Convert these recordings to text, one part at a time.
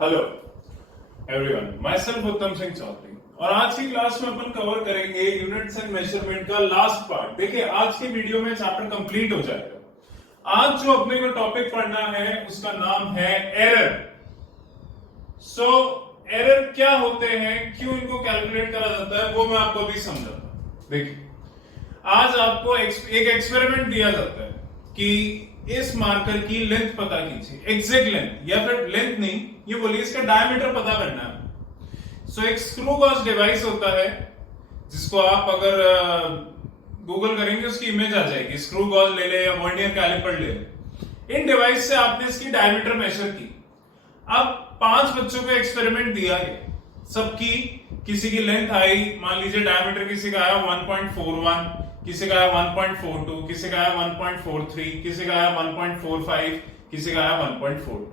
Hello everyone, my self उत्तम सिंह चौधरी और आज की क्लास में अपन कवर करेंगे यूनिट्स एंड मेजरमेंट का लास्ट पार्ट। देखिए, आज के वीडियो में चैप्टर कंप्लीट हो जाएगा। आज जो अपने को टॉपिक पढ़ना है उसका नाम है एरर। एरर क्या होते हैं, क्यों इनको कैलकुलेट करा जाता है, वो मैं आपको अभी समझाता हूं। देखिए, आज आपको एक एक्सपेरिमेंट दिया जाता है कि इस मार्कर की लेंथ पता कीजिए, एग्जैक्ट लेंथ, या फिर लेंथ नहीं, ये बोलिए इसका डायमीटर पता करना है। एक स्क्रू गॉज डिवाइस होता है जिसको आप अगर गूगल करेंगे उसकी इमेज आ जाएगी। स्क्रू गॉज ले ले या वर्नियर कैलिपर ले ले, इन डिवाइस से आपने इसकी डायमीटर मेजर की। अब 5 बच्चों को एक्सपेरिमेंट दिया गया, सबकी किसी की लेंथ आई, मान लीजिए डायमीटर किसी का आया 1.41, किसी का आया 1.42, किसी का आया 1.43, किसी का आया 1.45, किसी का आया 1.42।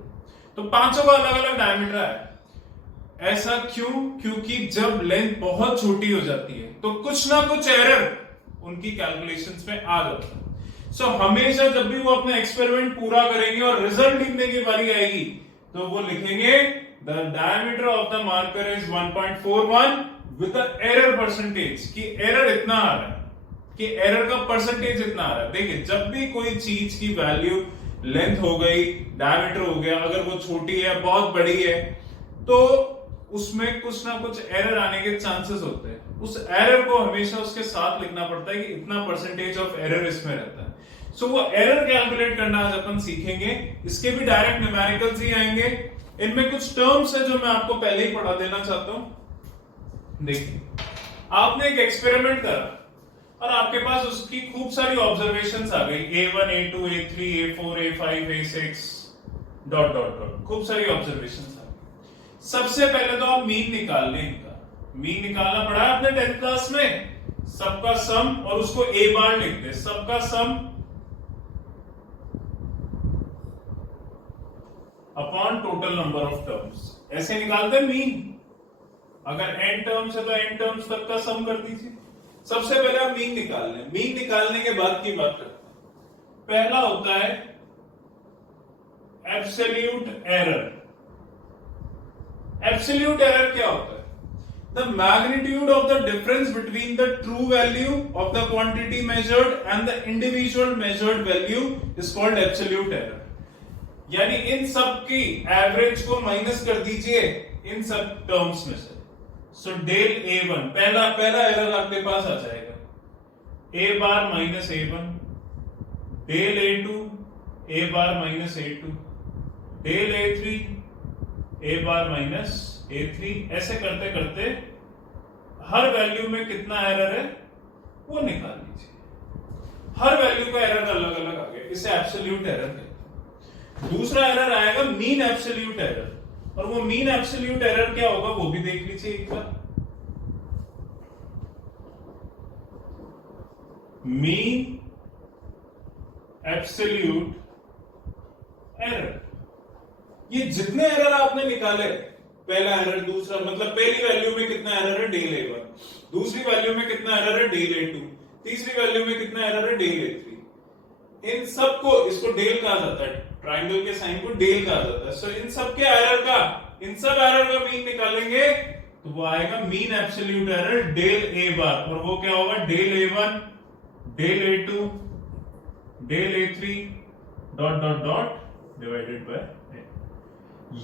तो पांचों का अलग अलग डायमीटर है। ऐसा क्यों? क्योंकि जब लेंथ बहुत छोटी हो जाती है तो कुछ ना कुछ एरर उनकी कैलकुलेशंस में आ जाता है। हमेशा जब भी वो अपना एक्सपेरिमेंट पूरा करेंगे और रिजल्ट लिखने की बारी आएगी तो वो लिखेंगे the diameter of the marker is 1.41 with the error percentage, कि एरर इतना आ रहा है, कि एरर का परसेंटेज इतना आ रहा है। देखिए, जब भी कोई चीज की वैल्यू लेंथ हो गई, डायमीटर हो गया, अगर वो छोटी है, बहुत बड़ी है, तो उसमें कुछ ना कुछ एरर आने के चांसेस होते हैं। उस एरर को हमेशा उसके साथ लिखना पड़ता है कि इतना परसेंटेज ऑफ एरर इसमें रहता है। वो एरर कैलकुलेट करना आज अपन सीखेंगे। इसके भी डायरेक्ट न्यूमेरिकल्स ही आएंगे। इनमें कुछ टर्म्स है जो मैं आपको पहले ही पढ़ा देना चाहता हूं। देखिए, आपने एक एक्सपेरिमेंट करा और आपके पास उसकी खूब सारी ऑब्जर्वेशंस आ गई, A1, A2, A3, A4, A5, A6 dot dot dot, खूब सारी ऑब्जर्वेशंस आ गई। सबसे पहले तो आप मीन निकाल लें। इनका मीन निकालना पड़ा है आपने 10th क्लास में। सबका सम और उसको A बार लिख दे, सबका सम upon total number of terms, ऐसे निकालते हैं मीन। अगर n टर्म्स है तो n टर्म्स तक का सम कर दीजिए। सबसे पहले आप मीन निकाल लें। मीन निकालने के बाद की बात करते हैं। पहला होता है एब्सोल्यूट एरर। एब्सोल्यूट एरर क्या होता है? The magnitude of the difference between the true value of the quantity measured and the individual measured value is called absolute error. यानी इन सब की एवरेज को माइनस कर दीजिए इन सब टर्म्स में से। डेल A1, पहला एरर आपके पास आ जाएगा, A bar minus A1, del A2, A bar minus A2, del A3, A bar minus A3। ऐसे करते करते हर वैल्यू में कितना एरर है वो निकाल लीजिए। हर वैल्यू का एरर अलग अलग आ गया, इसे एब्सोल्यूट एरर कहते हैं। दूसरा एरर आएगा मीन एब्सोल्यूट एरर, और वो मीन एब्सोल्यूट एरर क्या होगा वो भी देख लीजिए एक बार। मीन एब्सोल्यूट एरर, ये जितने एरर आपने निकाले, पहला एरर, दूसरा, मतलब पहली वैल्यू में कितना एरर है डेल A1, दूसरी वैल्यू में कितना एरर है डेल A2, तीसरी वैल्यू में कितना एरर है डेल A3, इन सबको, इसको डेल कहा जाता है, ट्राइंगल के साइन को डेल कहा जाता है। इन सब के एरर का, इन सब एरर का मीन निकालेंगे तो वो आएगा mean absolute error del A bar, और वो क्या होगा del A1, del A2, del A3 dot dot dot divided by n।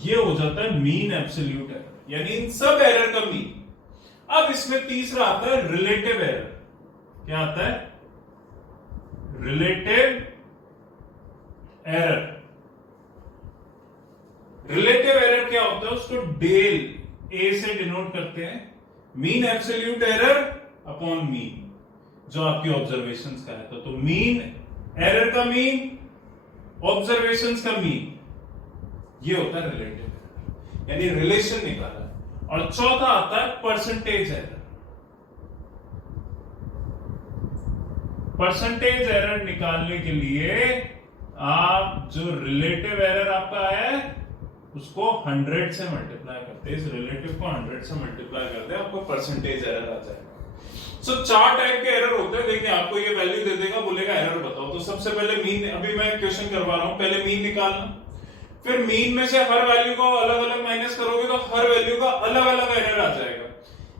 ये हो जाता है मीन एब्सोल्यूट एरर, यानी इन सब एरर का मीन। अब इसमें तीसरा आता है रिलेटिव एरर। क्या आता है? Relative error. रिलेटिव एरर क्या होता है? उसको डेल A से डिनोट करते हैं, mean absolute error upon mean, जो आपकी ऑब्जर्वेशंस का है। तो मीन एरर का मीन, ऑब्जर्वेशंस का मीन, ये होता है रिलेटिव एरर, यानी रिलेशन निकाला। और चौथा आता है परसेंटेज एरर। परसेंटेज एरर निकालने के लिए आप जो रिलेटिव एरर आपका है उसको 100 से मल्टीप्लाई करते हैं, इस रिलेटिव को 100 से मल्टीप्लाई करते हैं, आपको परसेंटेज एरर आ जाएगा। चार टाइप के एरर होते हैं। देखिए, आपको ये वैल्यू दे देगा, बोलेगा एरर बताओ। तो सबसे पहले मीन, अभी मैं क्वेश्चन करवा रहा हूं, पहले मीन निकालना, फिर मीन में से हर वैल्यू को अलग अलग माइनस करोगे तो हर वैल्यू का अलग अलग एरर आ जाएगा।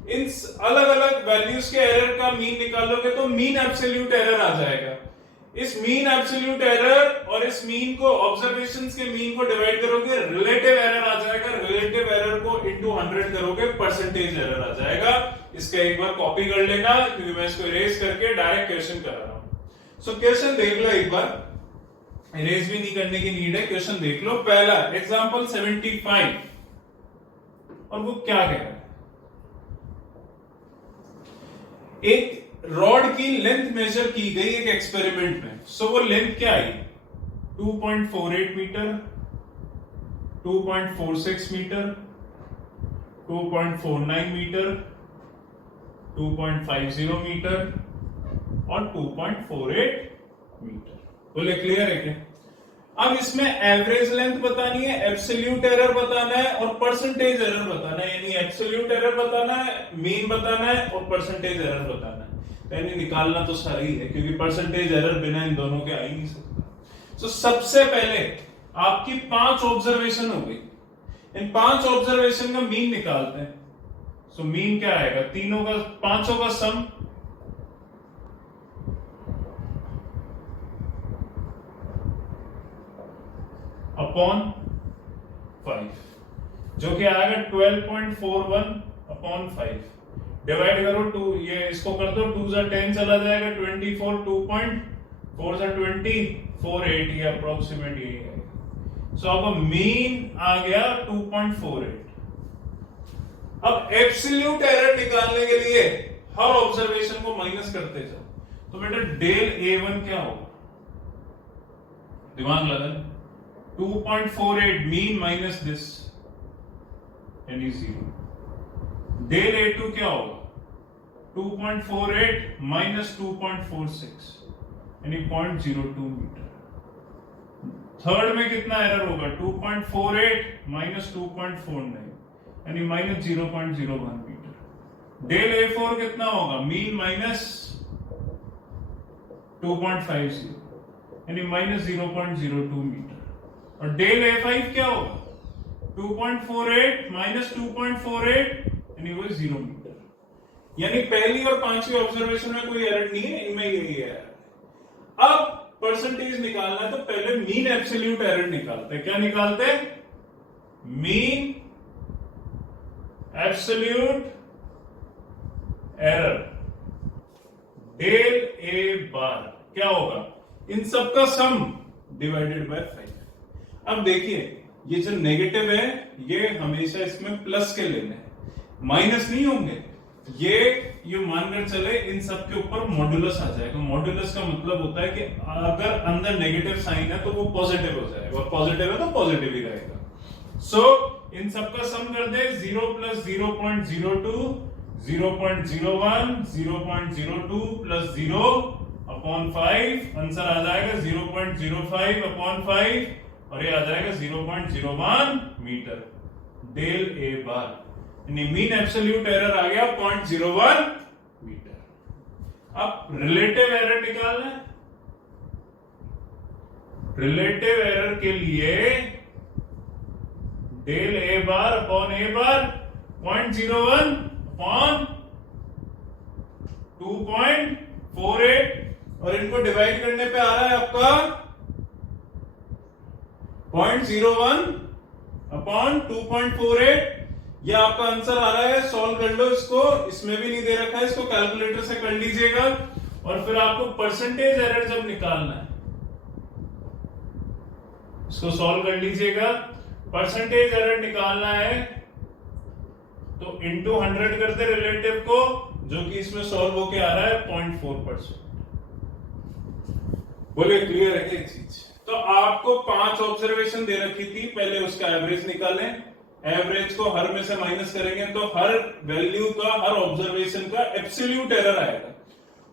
इन अलग अलग वैल्यूज के एरर का मीन निकालोगे तो मीन एब्सोल्यूट एरर आ जाएगा। इस मीन एब्सोल्यूट एरर और इस मीन को ऑब्जर्वेशंस के मीन को डिवाइड करोगे, रिलेटिव एरर आ जाएगा। रिलेटिव एरर को इनटू 100 करोगे, परसेंटेज एरर आ जाएगा। इसका एक बार कॉपी कर लेना क्योंकि मैं इसको इरेज करके डायरेक्ट क्वेश्चन करा रहा हूं। सो क्वेश्चन देख लो एक बार, इरेज भी नहीं करने की नीड है। क्वेश्चन देख लो, पहला एग्जांपल 75 और वो क्या कह रहा है, एक रॉड की लेंथ मेजर की गई एक एक्सपेरिमेंट में। सो वो लेंथ क्या आई, 2.48 मीटर, 2.46 मीटर, 2.49 मीटर, 2.50 मीटर और 2.48 मीटर। बोले क्लियर है क्या? अब इसमें एवरेज लेंथ बतानी है, एब्सोल्यूट एरर बताना है और परसेंटेज एरर बताना है। यानी एब्सोल्यूट एरर बताना है, मीन बताना है और परसेंटेज एरर बताना है। यानी निकालना तो सारा ही है क्योंकि परसेंटेज एरर बिना इन दोनों के आ ही नहीं सकता। तो सबसे पहले आपकी 5 ऑब्जर्वेशन हो गई, इन 5 ऑब्जर्वेशन का मीन निकालते हैं। सो मीन क्या आएगा, तीनों का, पांचों का सम अपॉन 5, जो कि आएगा 12.41 अपॉन 5। डिवाइड करो 2, ये इसको कर दो, 2 जा 10 चला जाएगा, 24, 2.4 जा 20, 480 अप्रोक्सीमेट ये है। सो आपका मीन आ गया 2.48। अब एब्सोल्यूट एरर निकालने के लिए हर ऑब्जर्वेशन को माइनस करते जाओ। तो बेटा डेल A1 क्या होगा, दिमाग लगा, 2.48 मीन माइनस दिस यानी 0। डेल A2 क्या होगा, 2.48 माइनस 2.46 यानी 0.02 मीटर। थर्ड में कितना एरर होगा, 2.48 माइनस 2.49 यानी माइनस 0.01 मीटर। डेल A4 कितना होगा, मीन माइनस 2.50 यानी माइनस 0.02 मीटर। और डेल A5 क्या होगा, 2.48 माइनस 2.48 यानी वो 0 मीटर। यानी पहली और पांचवी ऑब्जर्वेशन में कोई एरर नहीं है, इनमें यही है। अब परसेंटेज निकालना है तो पहले मीन एब्सोल्यूट एरर निकालते हैं। क्या निकालते हैं, mean absolute error del A बार क्या होगा, इन सब का सम डिवाइडेड बाय 5। अब देखिए ये जो नेगेटिव है ये हमेशा इसमें प्लस के लेने हैं, माइनस नहीं होंगे। ये मानकर चले इन सब के ऊपर मॉड्यूलस आ जाएगा। मॉड्यूलस का मतलब होता है कि अगर अंदर नेगेटिव साइन है तो वो पॉजिटिव हो जाएगा, और पॉजिटिव है तो पॉजिटिव ही रहेगा। सो इन सब का सम कर दे, 0 प्लस 0.02, 0.01, 0.02 प्लस 0 अपॉन 5, आंसर आ जाएगा 0.05 अपॉन 5 और ये आ जाएगा 0.01 metre. Del A bar mean absolute error आ गया 0.01 मीटर। अब रिलेटिव एरर निकालना है। रिलेटिव एरर के लिए del A bar upon A bar 0.01 upon 2.48 और इनको डिवाइड करने पे आ रहा है आपका 0.01 अपॉन 2.48। यह आपका आंसर आ रहा है, सॉल्व कर लो इसको, इसमें भी नहीं दे रखा है, इसको कैलकुलेटर से कर लीजिएगा। और फिर आपको परसेंटेज एरर जब निकालना है इसको सॉल्व कर लीजिएगा। परसेंटेज एरर निकालना है तो इंटू 100 करते रिलेटिव को, जो कि इसमें सॉल्व होके आ रहा है 0.4%। बोले क्लियर है क्या चीज? तो आपको 5 ऑब्जर्वेशन दे रखी थी, पहले उसका एवरेज निकालें। एवरेज को हर में से माइनस करेंगे तो हर वैल्यू का, हर ऑब्जर्वेशन का एब्सोल्यूट एरर आएगा।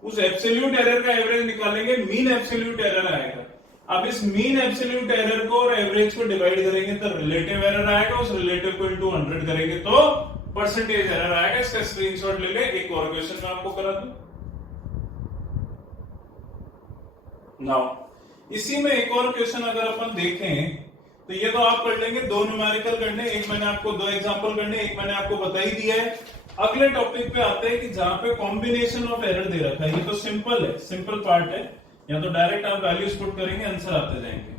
उस एब्सोल्यूट एरर का एवरेज निकालेंगे, मीन एब्सोल्यूट एरर आएगा। अब इस मीन एब्सोल्यूट एरर को और एवरेज को डिवाइड करेंगे तो रिलेटिव एरर आएगा, उस रिलेटिव को इनटू 100 करेंगे तो परसेंटेज एरर आएगा। इसका स्क्रीनशॉट ले ले। एक और क्वेश्चन मैं आपको करा दूं। नाउ इसी में एक और क्वेश्चन अगर अपन देखें तो ये तो आप कर लेंगे, दो न्यूमेरिकल करने, एक मैंने आपको दो एग्जांपल करने, एक मैंने आपको बता ही दिया है। अगले टॉपिक पे आते हैं कि जहां पे कॉम्बिनेशन ऑफ एरर दे रखा है। ये तो सिंपल है, सिंपल पार्ट है, या तो डायरेक्ट आप वैल्यूज पुट करेंगे, आंसर आते जाएंगे।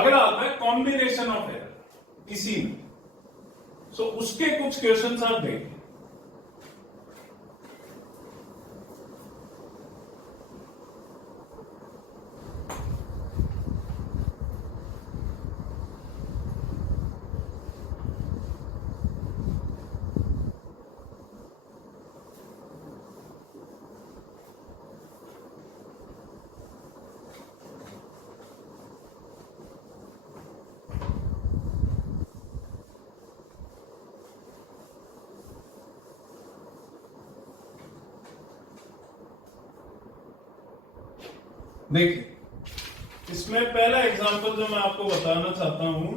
अगला आता है कॉम्बिनेशन ऑफ एरर इसी में। सो उसके कुछ क्वेश्चंस आप देखें। देखिए, इसमें पहला एग्जांपल जो मैं आपको बताना चाहता हूं,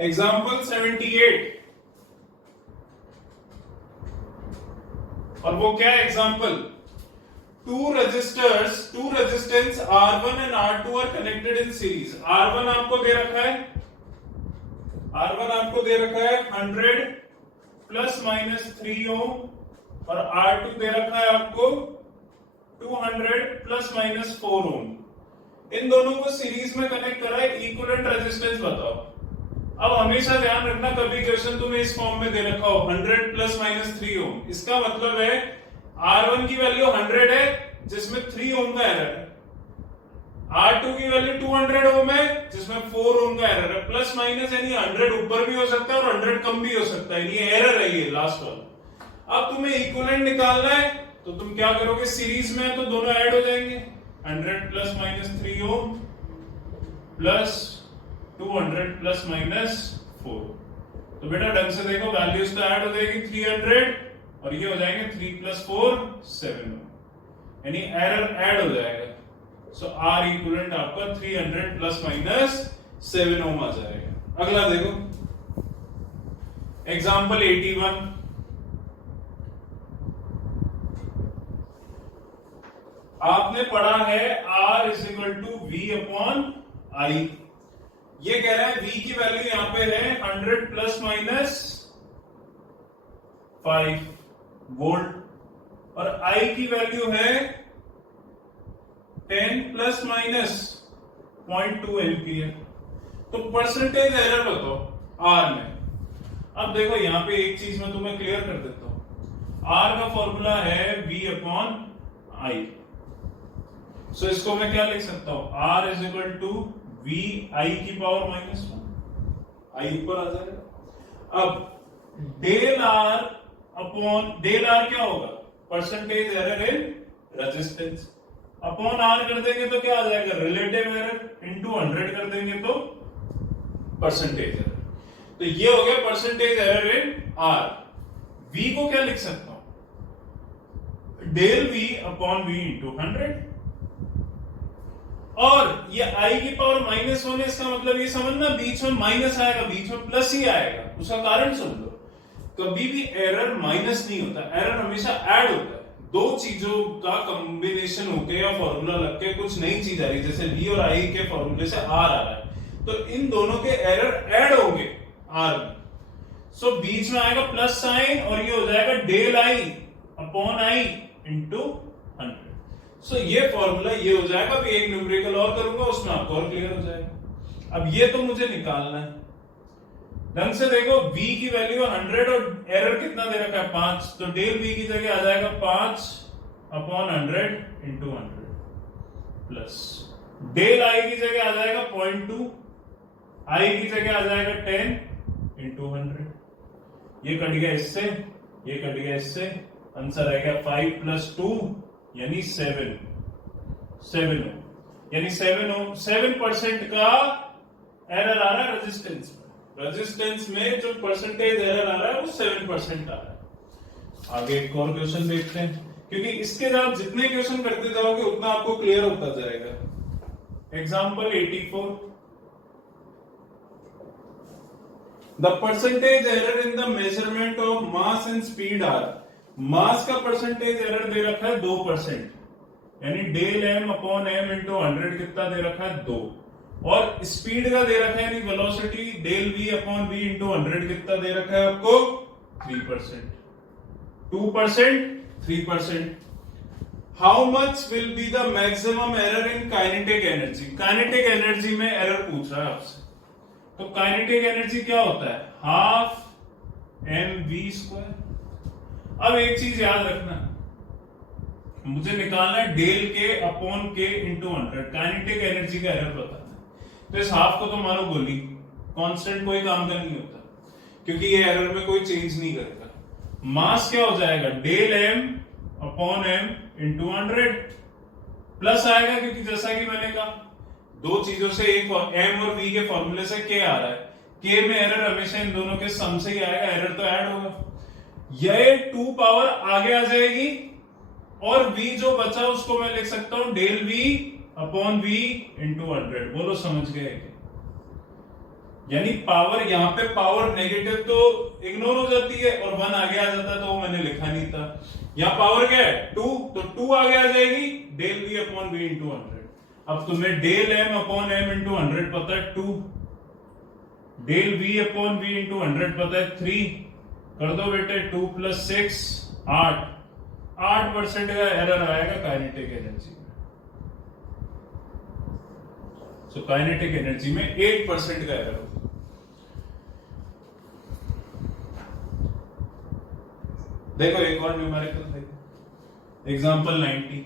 एग्जांपल 78। और वो क्या है example? Two resistance R1 and R2 are connected in series. R1 आपको दे रखा है, R1 आपको दे रखा है 100 प्लस माइनस 3 ओम, और R2 दे रखा है आपको 200 प्लस माइनस 4 ओम। इन दोनों को सीरीज में कनेक्ट करा है, इक्विवेलेंट रेजिस्टेंस बताओ। अब हमेशा ध्यान रखना, कभी क्वेश्चन तुम्हें इस फॉर्म में दे रखा हो 100 प्लस माइनस 3 ओम, इसका मतलब है R1 की वैल्यू 100 है जिसमें 3 ओम का एरर है, R2 की वैल्यू 200 ओम है जिसमें 4 ओम का एरर है। प्लस माइनस यानी 100 ऊपर भी हो सकता है और 100 कम भी हो सकता है, ये एरर है ये लास्ट वाला। अब तुम्हें इक्विवेलेंट निकालना है तो तुम क्या करोगे, सीरीज में है तो दोनों ऐड हो जाएंगे, 100 plus minus 3 ohm plus 200 plus minus 4। तो बेटा ढंग से देखो, वैल्यूज तो ऐड हो जाएगी 300 और ये हो जाएंगे 3 प्लस 4 7, यानी एरर ऐड हो जाएगा। सो आर इक्विवेलेंट आपका 300 प्लस माइनस 7 ओम आ जाएगा। अगला देखो एग्जांपल 81। आपने पढ़ा है R is equal to V upon I। ये कह रहा है V की वैल्यू यहां पे है 100 प्लस माइनस 5 वोल्ट और I की वैल्यू है 10 प्लस माइनस 0.2 एम्पियर। तो परसेंटेज एरर बताओ R में। अब देखो यहां पे एक चीज मैं तुम्हें क्लियर कर देता हूं, R का फॉर्मूला है V अपॉन I। सो इसको मैं क्या लिख सकता हूं, R is equal to V I की पावर माइनस 1, I ऊपर आ जाएगा। अब डेल R क्या होगा, percentage error in resistance, upon R कर देंगे तो क्या आ जाएगा, रिलेटिव एरर, इनटू 100 कर देंगे तो परसेंटेज एरर। तो ये हो गया percentage error in R। V को क्या लिख सकता हूं, del V upon V into 100। और ये I की पावर माइनस 1 है, इसका मतलब ये समझना बीच में माइनस आएगा, बीच में प्लस ही आएगा। उसका कारण समझो, कभी भी एरर माइनस नहीं होता, एरर हमेशा ऐड होता है। दो चीजों का कॉम्बिनेशन होके या फॉर्मूला लग के कुछ नई चीज आ रही है, जैसे V और I के फॉर्मूले से R आ रहा है, तो इन दोनों के एरर ऐड होंगे R में। सो बीच में आएगा प्लस साइन और ये हो जाएगा del I upon I into 100। So ये फॉर्मूला ये हो जाएगा। अभी एक न्यूमेरिकल और करूंगा, उसमें आपको और क्लियर हो जाएगा। अब ये तो मुझे निकालना है, ढंग से देखो, V की वैल्यू 100 और एरर कितना दे रखा है 5, तो डेल V की जगह आ जाएगा 5 upon 100 into 100 plus del I की जगह आ जाएगा 0.2, I की जगह आ जाएगा 10 इंटू 100। ये कट गया इससे, ये कट गया इससे, आंसर आएगा 5 प्लस 2 यानी 7 यानी 7% का एरर आ रहा है रेजिस्टेंस में। रेजिस्टेंस में जो परसेंटेज एरर आ रहा है वो 7% आ रहा है। आगे एक और क्वेश्चन देखते हैं, क्योंकि इसके साथ जितने क्वेश्चन करते जाओगे उतना आपको क्लियर होता जाएगा। Example 84। The percentage error in the measurement of mass and speed are। Mass का परसेंटेज एरर दे रखा है 2%, यानी del m upon m into 100 कितना दे रखा है 2, और स्पीड का दे रखा है यानी velocity del v upon v into 100 कितना दे रखा है आपको 3%, 2%, 3%. How much will be the maximum error in kinetic energy? Kinetic energy में एरर पूछ रहा है आपसे, तो काइनेटिक एनर्जी क्या होता है? Half m v square. अब एक चीज याद रखना, मुझे निकालना है डेल के अपॉन के इंटू 100, काइनेटिक एनर्जी का एरर बताना है. तो इस हाफ को तो मानो गोली, कांस्टेंट कोई काम का नहीं होता, क्योंकि ये एरर में कोई चेंज नहीं करेगा. मास क्या हो जाएगा? Del m upon m into 100 plus आएगा, क्योंकि जैसा कि मैंने कहा दो चीजों से, एक एम और वी के फॉर्मूले से के आ रहा है, के में एरर हमेशा इन दोनों के सम से ही आएगा, एरर तो ऐड होगा. ये 2 पावर आगे आ जाएगी और v जो बचा उसको मैं लिख सकता हूं del v upon v into 100. बोलो समझ गए क्या? यानी पावर, यहां पे पावर नेगेटिव तो इग्नोर हो जाती है और 1 आगे आ जाता, तो मैंने लिखा नहीं था. यहां पावर क्या है? 2, तो 2 आगे आ जाएगी, del v upon v into 100. अब तुम्हें del m upon m into 100 पता है 2, del v upon v into 100 पता है 3. कर दो बेटे, 2 प्लस 6 8% का एरर आएगा काइनेटिक एनर्जी में. सो काइनेटिक एनर्जी में 8% का एरर होगा. देखो एक और न्यूमेरिकल देखो, एग्जांपल 90.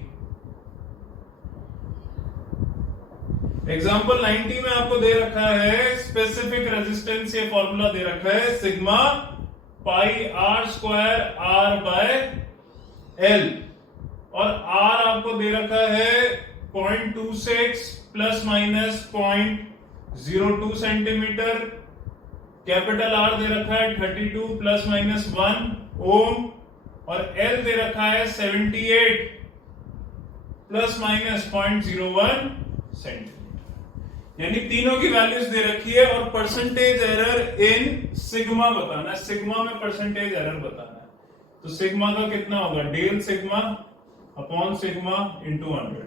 एग्जांपल 90 में आपको दे रखा है स्पेसिफिक रेजिस्टेंस, ये फॉर्मूला दे रखा है sigma pi r square r by l, और आर आपको दे रखा है 0.26 plus minus 0.02 centimetre, capital r दे रखा है 32 प्लस माइनस 1 ओम, और एल दे रखा है 78 प्लस माइनस 0.01 सेंटीमीटर. यानी तीनों की वैल्यूज दे रखी है और परसेंटेज एरर इन सिग्मा बताना है. सिग्मा में परसेंटेज एरर बताना है, तो सिग्मा का कितना होगा? Del sigma upon sigma into 100.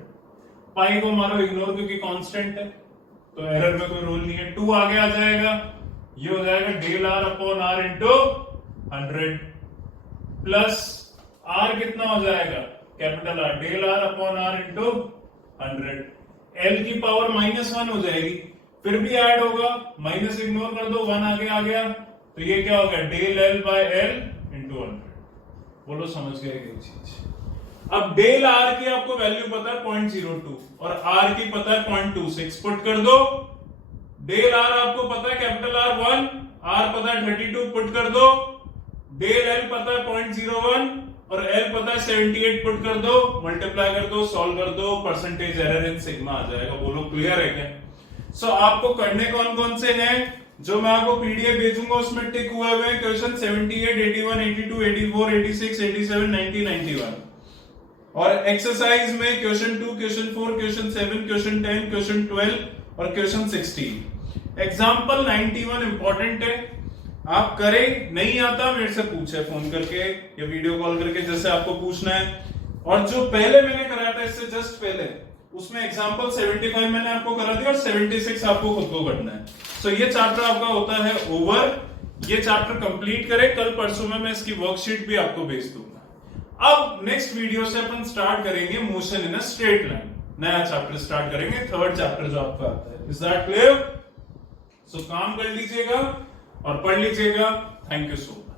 Pi को मारो इग्नोर क्योंकि कांस्टेंट है, तो एरर में कोई रोल नहीं है. 2 आगे आ जाएगा, ये हो जाएगा del r upon r into 100 plus r कितना हो जाएगा? Capital r, del r upon r into 100. L की पावर -1 हो जाएगी, फिर भी ऐड होगा, माइनस इग्नोर कर दो, 1 आगे आ गया, तो ये क्या हो गया? Del l by l into 100. बोलो समझ गए ये चीज? अब डेल आर की आपको वैल्यू पता है 0.02 और आर की पता है 0.26, पुट कर दो. डेल आर आपको पता है कैपिटल आर 1, आर पता है 32, पुट कर दो. डेल एल पता है 0.01 और एल पता है 78, पुट कर दो, मल्टीप्लाई कर दो, सॉल्व कर दो, परसेंटेज एरर इन सिग्मा आ जाएगा. बोलो क्लियर है क्या? सो आपको करने कौन कौन से हैं जो मैं आपको पीडीएफ भेजूंगा, उसमें टिक हुए हुए क्वेश्चन 78, 81, 82, 84, 86, 87, 90, 91, और एक्सरसाइज में question 2, question 4, question 7, question 10, question 12 और क्वेश्चन 16. एग्जाम्पल 91 इंपॉर्टेंट है, आप करें, नहीं आता मेरे से पूछे फोन करके या वीडियो कॉल करके, जैसे आपको पूछना है. और जो पहले मैंने कराया था इससे जस्ट पहले, उसमें एग्जाम्पल 75 मैंने आपको करा दिया और 76 आपको खुद को करना है. सो ये चैप्टर आपका होता है ओवर. ये चैप्टर कंप्लीट करें, कल परसों में मैं इसकी वर्कशीट भी आपको भेज दूंगा. अब नेक्स्ट वीडियो से अपन स्टार्ट करेंगे motion in a straight line, नया चैप्टर स्टार्ट करेंगे, 3rd चैप्टर जो आपका आता है. Is that clear? सो काम कर लीजिएगा और पढ़ लीजिएगा. Thank you so much.